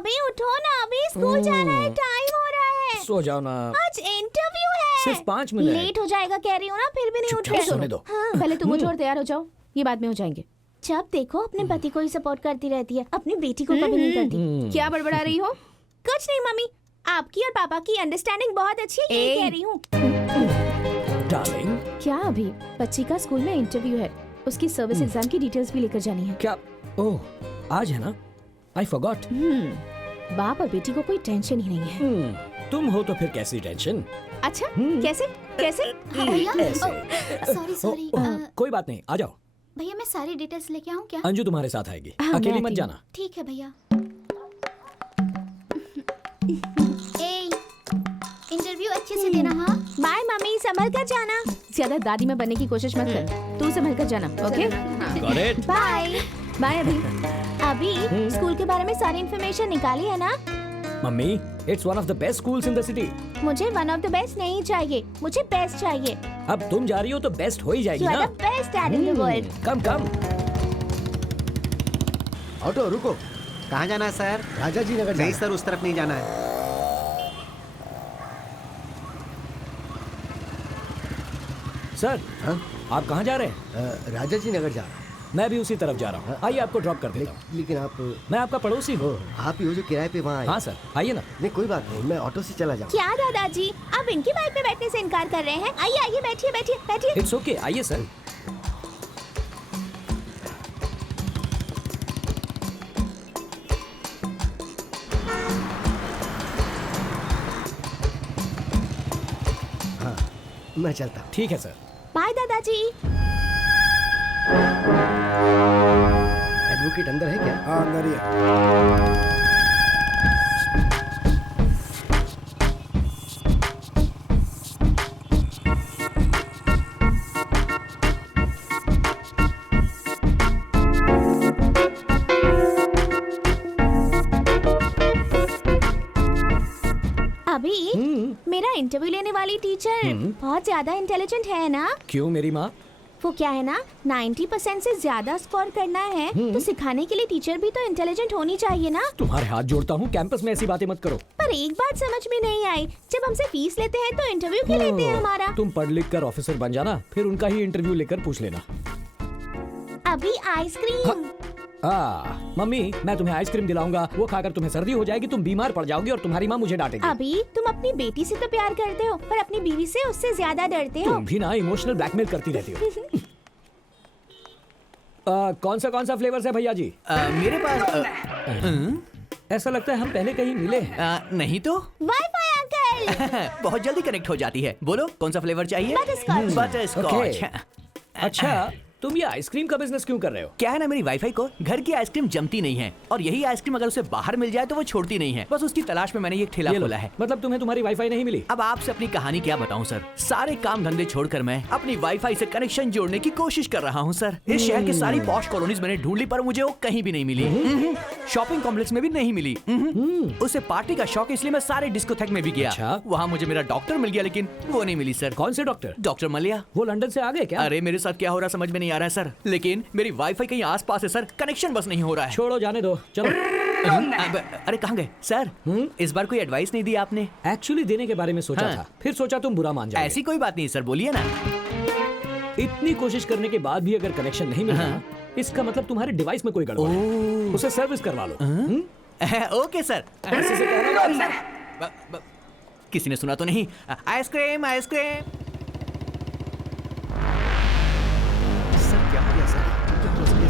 अभी उठो ना, अभी स्कूल जाना है, टाइम हो रहा है। सो जाओ ना, आज इंटरव्यू है। सिर्फ 5 मिनट। लेट हो जाएगा कह रही हूँ ना, फिर भी नहीं उठ रहे। सोने दो। हाँ। पहले तुम उठो और तैयार हो जाओ, ये बाद में हो जाएंगे। जब देखो अपने पति को ही सपोर्ट करती रहती है, अपनी बेटी को कभी नहीं करती। क्या बड़बड़ा रही हो? कुछ नहीं मम्मी, आपकी और पापा की अंडरस्टैंडिंग बहुत अच्छी है, ये कह रही हूँ। डार्लिंग, क्या अभी बच्ची का स्कूल में इंटरव्यू है, उसकी सर्विस एग्जाम की डिटेल्स भी लेकर जानी है। क्या? ओह, आज है ना? I forgot. बाप और बेटी को कोई टेंशन ही नहीं है। तुम हो तो फिर कैसी टेंशन? अच्छा, कैसे कैसे? भैया ऐसे। सॉरी कोई बात नहीं, आ जाओ। भैया मैं सारी डिटेल्स लेके आऊँ क्या? अंजू तुम्हारे साथ आएगी, हाँ, मैं अकेली मत आती जाना। ठीक है भैया। इंटरव्यू अच्छे से देना। हाँ बाय मम्मी, संभल कर जाना। ज्यादा दादी में बनने की कोशिश मत कर, तू संभल कर जाना। Okay, Got it? Bye. Bye अभी। अभी स्कूल के बारे में सारी इन्फॉर्मेशन निकाली है ना? Mummy, it's one of the best schools in the city. मुझे वन ऑफ द बेस्ट नहीं चाहिए, मुझे बेस्ट चाहिए। अब तुम जा रही हो तो बेस्ट हो ही जाएगी यू ना। Are the best dad in the world. Come come. Auto रुको। कहाँ जाना है सर? राजा जी नगर नहीं जाना। सर, उस तरफ नहीं जाना है। सर, हाँ? आप कहाँ जा रहे हैं? राजा जी नगर जा रहा हूँ। मैं भी उसी तरफ जा रहा हूँ। आइए, आपको ड्रॉप कर देता हूँ। लेकिन आप मैं आपका पड़ोसी हूँ। आप ही हो जो किराए पे वहाँ आए। हाँ सर, आइए ना। नहीं कोई बात नहीं, मैं ऑटो से चला जाऊँ। क्या दादाजी, आप इनकी बाइक पे बैठने से इनकार कर रहे हैं? आइए आइए, बैठिए बैठिए बैठिए। इट्स ओके, आइए सर। हाँ मैं चलता हूँ। ठीक है सर। बाय दादाजी। एडवोकेट अंदर है क्या? हाँ अंदर ही है। अभी मेरा इंटरव्यू लेने वाली टीचर बहुत ज्यादा इंटेलिजेंट है ना? क्यों मेरी माँ? वो क्या है ना, 90% से ज्यादा स्कोर करना है तो सिखाने के लिए टीचर भी तो इंटेलिजेंट होनी चाहिए ना। तुम्हारे हाथ जोड़ता हूँ, कैंपस में ऐसी बातें मत करो। पर एक बात समझ में नहीं आई, जब हमसे फीस लेते हैं तो इंटरव्यू क्यों लेते हैं हमारा? तुम पढ़ लिख कर ऑफिसर बन जाना, फिर उनका ही इंटरव्यू लेकर पूछ लेना। अभी आइसक्रीम। मम्मी, मैं तुम्हें आइसक्रीम दिलाऊंगा, वो खाकर तुम्हें सर्दी हो जाएगी, तुम बीमार पड़ जाओगी और तुम्हारी माँ मुझे डांटेगी। अभी तुम अपनी बेटी से तो प्यार करते हो, पर अपनी बीवी से उससे ज्यादा डरते हो। तुम भी ना इमोशनल ब्लैकमेल करती रहती हो। कौन सा फ्लेवर्स है भैया जी? मेरे पास ऐसा लगता है हम पहले कहीं मिले हैं। नहीं तो वाईफाई अंकल। बहुत जल्दी कनेक्ट हो जाती है। बोलो कौन सा फ्लेवर चाहिए? बटरस्कॉच। बटरस्कॉच। अच्छा, तुम ये आइसक्रीम का बिजनेस क्यों कर रहे हो? क्या है ना, मेरी वाईफाई को घर की आइसक्रीम जमती नहीं है, और यही आइसक्रीम अगर उसे बाहर मिल जाए तो वो छोड़ती नहीं है। बस उसकी तलाश में मैंने ये ठेला ये लो। खोला है। मतलब तुम्हें तुम्हारी वाईफाई नहीं मिली? अब आपसे अपनी कहानी क्या बताऊं सर। सारे काम धंधे छोड़कर मैं अपनी वाईफाई से कनेक्शन जोड़ने की कोशिश कर रहा हूं सर। इस शहर की सारी पॉश कॉलोनीज मैंने ढूंढ ली, पर मुझे वो कहीं भी नहीं मिली। शॉपिंग कॉम्प्लेक्स में भी नहीं मिली। उसे पार्टी का शौक, इसलिए मैं सारे डिस्कोथेक में भी गया। अच्छा। वहाँ मुझे मेरा डॉक्टर मिल गया, लेकिन वो नहीं मिली सर। कौन से डॉक्टर? डॉक्टर मलिया। वो लंदन से आ गए क्या? अरे मेरे साथ क्या हो रहा है समझ में नहीं आ रहा है सर, लेकिन मेरी वाईफाई कहीं आसपास है सर, कनेक्शन बस नहीं हो रहा है। छोड़ो, जाने दो, चलो। अरे कहाँ गए सर? इस बार कोई एडवाइस नहीं दी आपने? एक्चुअली देने के बारे में सोचा हाँ। था, फिर सोचा तुम बुरा मान जाओगे। ऐसी कोई बात नहीं सर, बोलिए ना। इतनी कोशिश करने के बाद भी अगर कनेक्शन नहीं मिला ना, इसका मतलब तुम्हारे डिवाइस में कोई गड़बड़ है। उसे सर्विस करवा लो। Okay sir. ऐसे से कहना ना। किसी ने सुना तो नहीं? Ice cream ice cream. सर क्या हो गया सर? क्या हो गया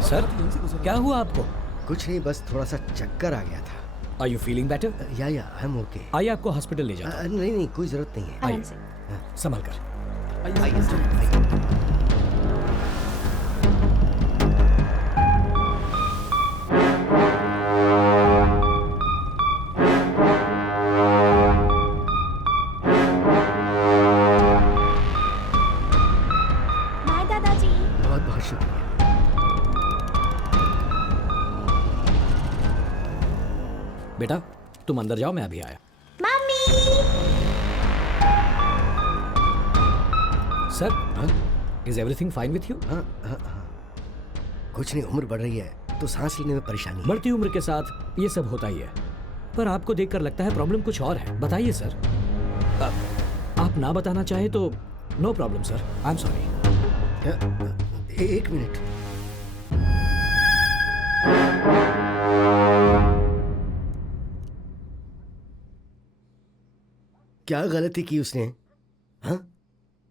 सर, क्या हुआ आपको? कुछ नहीं, बस थोड़ा सा चक्कर आ गया था। Are you feeling better? या आई एम ओके। आइए आपको हॉस्पिटल ले जाता हूं। नहीं कोई जरूरत नहीं है। आराम से। संभल कर। आइए सर, आइए। बाय दादाजी। बहुत बहुत शुक्रिया। बेटा, तुम अंदर जाओ, मैं अभी आया। Mummy. Sir, is everything fine with you? हाँ हाँ हाँ। कुछ नहीं, उम्र बढ़ रही है तो सांस लेने में परेशानी है। बढ़ती उम्र के साथ ये सब होता ही है, पर आपको देखकर लगता है प्रॉब्लम कुछ और है। बताइए सर। आप ना बताना चाहे तो no problem sir, I am sorry. एक मिनट। क्या गलती की उसने? हाँ,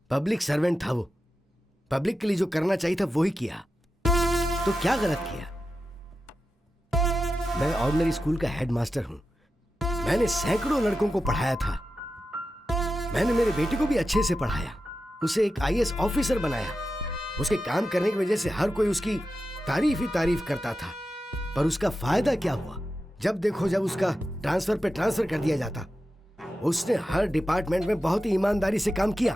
पब्लिक सर्वेंट था वो, पब्लिक के लिए जो करना चाहिए था वो ही किया, तो क्या गलत किया? मैं ऑर्डिनरी स्कूल का हेडमास्टर हूं, मैंने सैकड़ों लड़कों को पढ़ाया था, मैंने मेरे बेटे को भी अच्छे से पढ़ाया, उसे एक आईएएस ऑफिसर बनाया। उसके काम करने की वजह से हर कोई उसकी तारीफ ही तारीफ करता था, पर उसका फायदा क्या हुआ? जब देखो जब उसका ट्रांसफर पे ट्रांसफर कर दिया जाता। उसने हर डिपार्टमेंट में बहुत ही ईमानदारी से काम किया,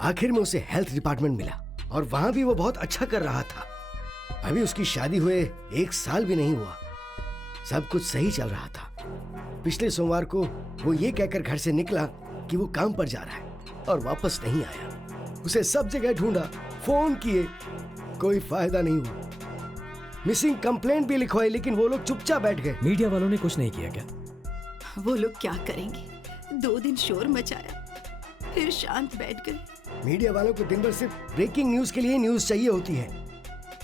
आखिर में उसे हेल्थ डिपार्टमेंट मिला और वहां भी वो बहुत अच्छा कर रहा था। अभी उसकी शादी हुए 1 साल भी नहीं हुआ, सब कुछ सही चल रहा था। पिछले सोमवार को वो ये कहकर घर से निकला कि वो काम पर जा रहा है और वापस नहीं आया। उसे सब जगह ढूंढा, फोन किए, कोई फायदा नहीं हुआ। मिसिंग कंप्लेंट भी लिखवाई, लेकिन वो लोग चुपचाप बैठ गए। मीडिया वालों ने कुछ नहीं किया क्या? वो लोग क्या करेंगे? 2 दिन शोर मचाया, फिर शांत बैठ गए। मीडिया वालों को दिन भर सिर्फ ब्रेकिंग न्यूज के लिए न्यूज चाहिए होती है,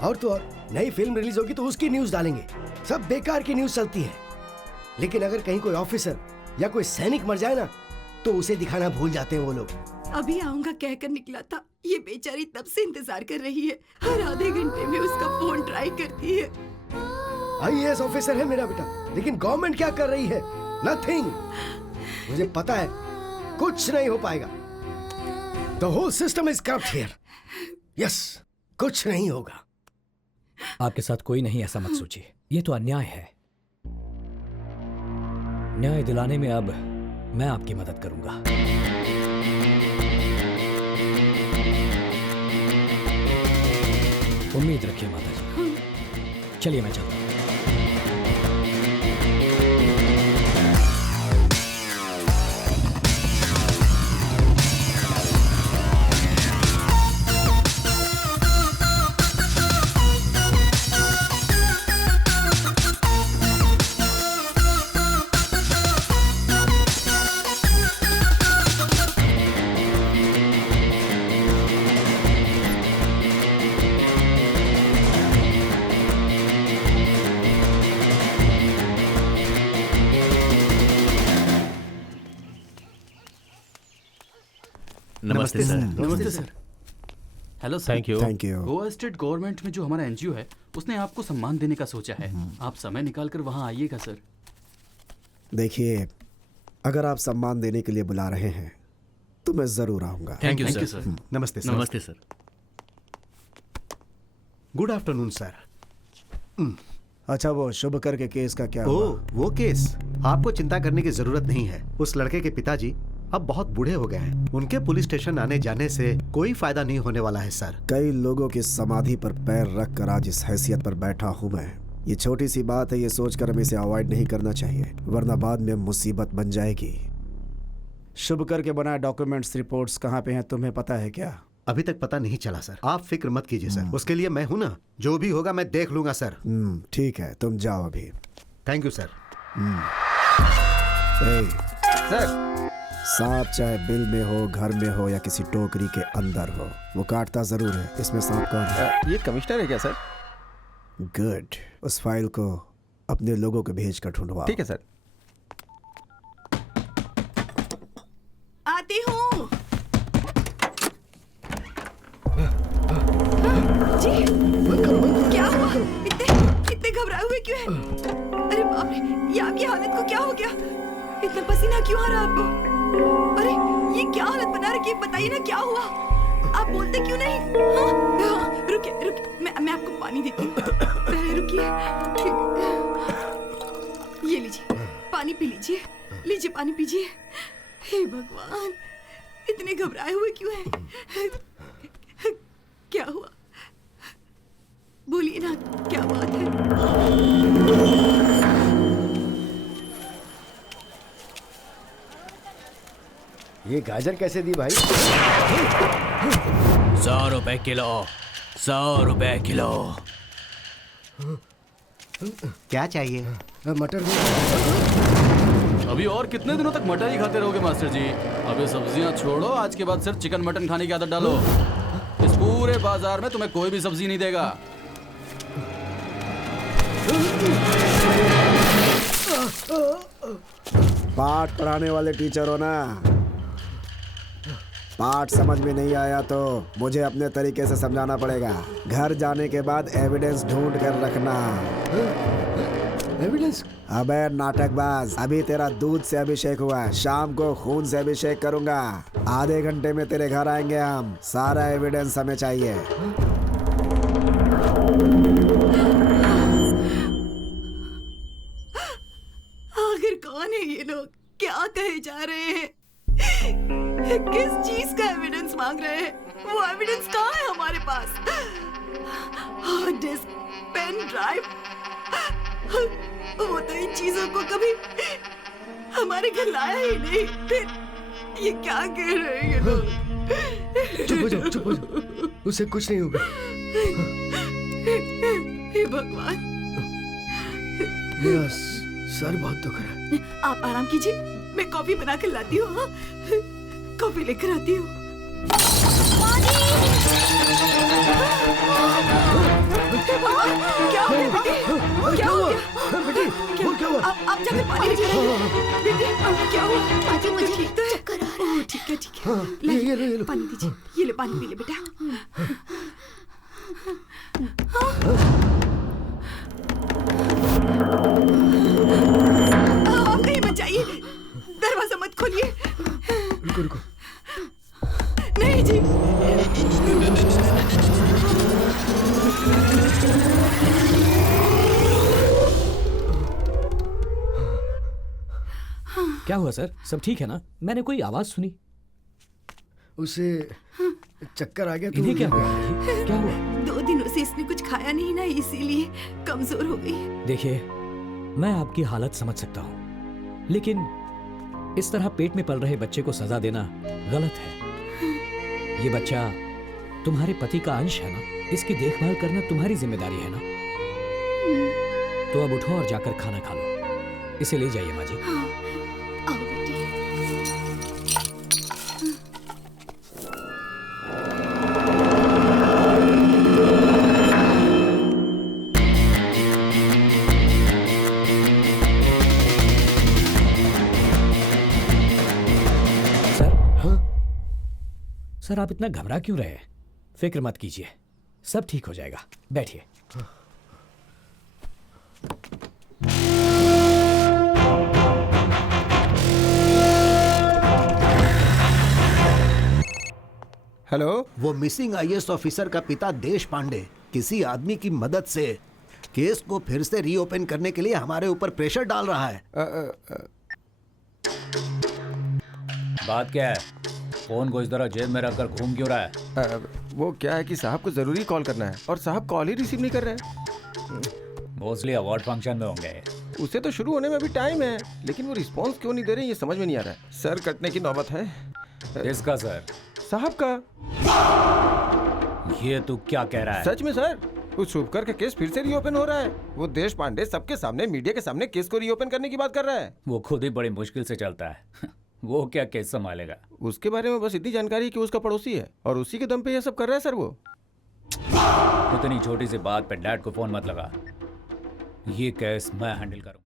और तो और नई फिल्म रिलीज होगी तो उसकी न्यूज डालेंगे। सब बेकार की न्यूज चलती है, लेकिन अगर कहीं कोई ऑफिसर या कोई सैनिक मर जाए ना, तो उसे दिखाना भूल जाते हैं वो लोग। अभी आऊंगा कहकर निकला था, ये बेचारी तब से इंतजार कर रही है, हर आधे घंटे में उसका फोन ट्राई करती है। आईएएस ऑफिसर है मेरा बेटा, लेकिन गवर्नमेंट क्या कर रही है? नथिंग। मुझे पता है कुछ नहीं हो पाएगा। The whole system is corrupt here. Yes, कुछ नहीं होगा। आपके साथ कोई नहीं, ऐसा मत सोचिए, ये तो अन्याय है। न्याय दिलाने में अब मैं आपकी मदद करूंगा। उम्मीद रखिए माता जी। चलिए मैं चलता हूं। नमस्ते सर। नमस्ते sir. Hello sir. Thank you. Goa state government में जो हमारा एनजीओ है, उसने आपको सम्मान देने का सोचा है। आप समय निकाल कर वहाँ आइएगा सर। देखिए, अगर आप सम्मान देने के लिए बुला रहे हैं तो मैं जरूर आऊंगा। Thank you sir. नमस्ते सर। नमस्ते सर। Good afternoon sir. अच्छा, वो शुभकर के केस का क्या हुआ? वो केस आपको चिंता करने की जरूरत नहीं है। उस लड़के के पिताजी अब बहुत बूढ़े हो गए हैं, उनके पुलिस स्टेशन आने जाने से कोई फायदा नहीं होने वाला है सर। कई लोगों की समाधि पर पैर रख कर आज इस हैसियत पर बैठा हूँ मैं। ये छोटी सी बात है, ये सोचकर हमें इसे अवॉइड नहीं करना चाहिए, वरना बाद में मुसीबत बन जाएगी। शुभकर के बनाए डॉक्यूमेंट्स रिपोर्ट्स कहाँ पे हैं, तुम्हें पता है क्या? अभी तक पता नहीं चला सर। आप फिक्र मत कीजिए सर, उसके लिए मैं हूं ना, जो भी होगा मैं देख लूंगा सर। ठीक है, तुम जाओ अभी। Thank you sir. सर, सांप चाहे बिल में हो, घर में हो या किसी टोकरी के अंदर हो, वो काटता जरूर है। इसमें सांप कौन है? ये कमिश्नर है क्या सर? गुड, उस फाइल को अपने लोगों को भेज कर ढूंढवाओ। ठीक है सर। आती हूँ जी। क्या हुआ? इतने घबराए हुए क्यों हैं? अरे बाप रे, ये आपकी हालत को क्या हो गया? इतना पसीना क्यों आ रहा है आपको? अरे ये क्या हालत बना रखी है, बताइए ना क्या हुआ? आप बोलते क्यों नहीं? हाँ, रुकिए, मैं आपको पानी देती हूँ। पहले रुकिए। ये लीजिए, पानी पी लीजिए। लीजिए पानी पीजिए। हे भगवान, इतने घबराए हुए क्यों हैं? क्या हुआ? बोलिए ना, क्या बात है? ये गाजर कैसे दी भाई? 100 रुपए किलो। 100 रुपए किलो। क्या चाहिए? मटर दे। अभी और कितने दिनों तक मटर ही खाते रहोगे मास्टर जी? अब ये सब्जियां छोड़ो, आज के बाद सिर्फ चिकन मटन खाने की आदत डालो। इस पूरे बाजार में तुम्हें कोई भी सब्जी नहीं देगा। पाठ पढ़ाने वाले टीचर हो ना, पाठ समझ में नहीं आया तो मुझे अपने तरीके से समझाना पड़ेगा। घर जाने के बाद एविडेंस ढूंढ कर रखना। एविडेंस? अबे नाटकबाज, अभी तेरा दूध से अभिषेक हुआ है, शाम को खून से अभिषेक करूंगा। आधे घंटे में तेरे घर आएंगे हम, सारा एविडेंस हमें चाहिए। आखिर कौन है ये लोग? क्या कहे जा रहे हैं? किस चीज का एविडेंस मांग रहे हैं? वो एविडेंस कहाँ है हमारे पास? हार्ड डिस्क, पेन ड्राइव, वो तो इन चीजों को कभी हमारे घर लाया ही नहीं। फिर ये क्या कह रहे हैं ये लोग? चुप हो जाओ, चुप हो जाओ, उसे कुछ नहीं होगा। हे भगवान, मेरा सर बहुत दुख रहा है। आप आराम कीजिए, मैं कॉफी बना कर लाती हूँ। हाँ? कॉफी लेकर आती हूँ। क्या हो गया बेटी? क्या हो गया बेटी? क्या हुआ? आप जाकर पानी लेकर आइए। बेटी, क्या हुआ? आजी, मुझे ठीक तो है? चक्कर आ रहा है। ठीक है, ठीक है। हाँ, ले, ये लो। पानी दीजिए। ये ले, पानी पी ले बेटा। आप कहीं मत जाइए, दरवाजा मत खोलिए। रुको रुको। नहीं जी। क्या हुआ सर? सब ठीक है ना? मैंने कोई आवाज सुनी। उसे चक्कर आ गया तो इन्हें क्या हुआ? क्या हुआ? 2 दिनों से इसने कुछ खाया नहीं ना, इसीलिए कमजोर हो गई। देखिए, मैं आपकी हालत समझ सकता हूँ, लेकिन इस तरह पेट में पल रहे बच्चे को सजा देना गलत है। ये बच्चा तुम्हारे पति का अंश है ना, इसकी देखभाल करना तुम्हारी जिम्मेदारी है ना। तो अब उठो और जाकर खाना खा लो। इसे ले जाइए माँ जी। हाँ, आओ बेटी। सर, आप इतना घबरा क्यों रहे हैं? फिक्र मत कीजिए, सब ठीक हो जाएगा। बैठिए। हेलो, वो मिसिंग आईएएस ऑफिसर का पिता देश पांडे किसी आदमी की मदद से केस को फिर से रीओपन करने के लिए हमारे ऊपर प्रेशर डाल रहा है। बात क्या है? फोन को इस तरह जेब में रखकर घूम क्यों रहा है? वो क्या है कि साहब को जरूरी कॉल करना है और साहब कॉल ही रिसीव नहीं कर रहे हैं। मोस्टली अवार्ड फंक्शन में होंगे। उसे तो शुरू होने में अभी टाइम है, लेकिन वो रिस्पांस क्यों नहीं दे रहे ये समझ में नहीं आ रहा है। सर, कटने की नौबत है। किसका सर? साहब का। ये तू क्या कह रहा है? सच में सर, उस शुभकर का केस फिर से रीओपन हो रहा है। वो देश पांडे सबके सामने, मीडिया के सामने केस को रीओपन करने की बात कर रहा है। वो खुद ही बड़ी मुश्किल से चलता है। वो क्या केस संभालेगा? उसके बारे में बस इतनी जानकारी है कि उसका पड़ोसी है और उसी के दम पे ये सब कर रहा है सर। वो इतनी छोटी सी बात पे डैड को फोन मत लगा। ये केस मैं हैंडल करूँ।